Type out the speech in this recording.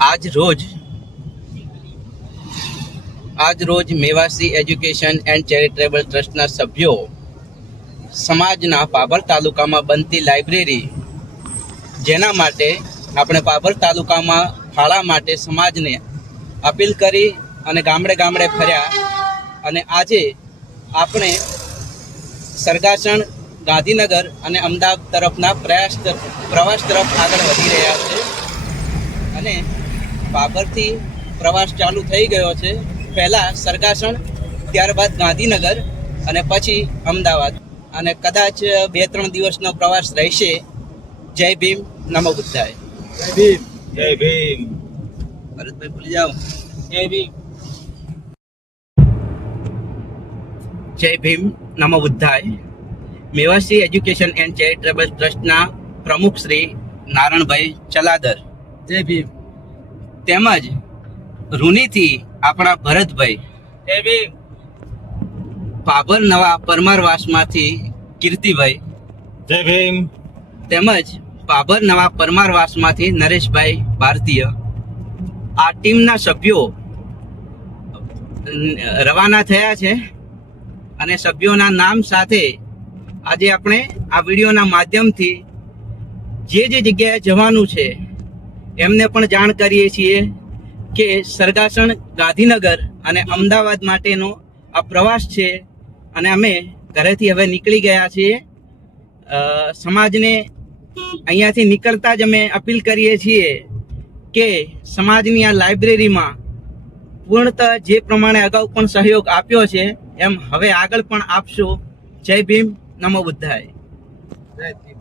આજ રોજ મેવાસી education and charitable ટ્રસ્ટના સભ્યો સમાજના પાભર તાલુકામાં બનતી લાઇબ્રેરી, જેના માટે આપણે પાભર તાલુકામાં ફાળા માટે સમાજને અપીલ કરી અને ગામડે ગામડે ફર્યા. અને આજે આપણે સરગાસણ, ગાંધીનગર અને અમદાવાદ તરફના પ્રવાસ તરફ આગળ વધી રહ્યા છે. અને પાભરથી પ્રવાસ ચાલુ થઈ ગયો છે. પહેલાં સરગાસણ, ત્યારબાદ ગાંધીનગર અને પછી અમદાવાદ, અને કદાચ 2-3 દિવસનો પ્રવાસ રહેશે. જય ભીમ, નમો બુદ્ધાય. જય ભીમ, જય ભીમ. ભરતભાઈ ભૂલી જાઓ. જય ભીમ, જય ભીમ, નમો બુદ્ધાય. મેવાસી એજ્યુકેશન એન્ડ ચેરિટેબલ ટ્રસ્ટના પ્રમુખ શ્રી નારણભાઈ ચલાદર, જય ભીમ. તેમજ રૂનીથી આપણા ભરતભાઈ, જય ભીમ. પાભર નવા પરમારવાસમાંથી કીર્તિભાઈ, જય ભીમ. તેમજ પાભર નવા પરમારવાસમાંથી નરેશભાઈ ભારતીય. આ ટીમના સભ્યો રવાના થયા છે અને સભ્યોના નામ સાથે આજે આપણે આ વિડીયોના માધ્યમથી જે જગ્યાએ જવાનું છે એમને પણ જાણ કરીએ છીએ કે સરગાસણ, ગાંધીનગર અને અમદાવાદ માટેનો આ પ્રવાસ છે. અને અમે ઘરેથી હવે નીકળી ગયા છીએ. સમાજને અહીંયાથી નીકળતા જ અમે અપીલ કરીએ છીએ કે સમાજની આ લાઇબ્રેરીમાં પૂર્ણતઃ જે પ્રમાણે અગાઉ પણ સહયોગ આપ્યો છે એમ હવે આગળ પણ આપશો. જય ભીમ, નમો બુદ્ધાય. જય ભીમ.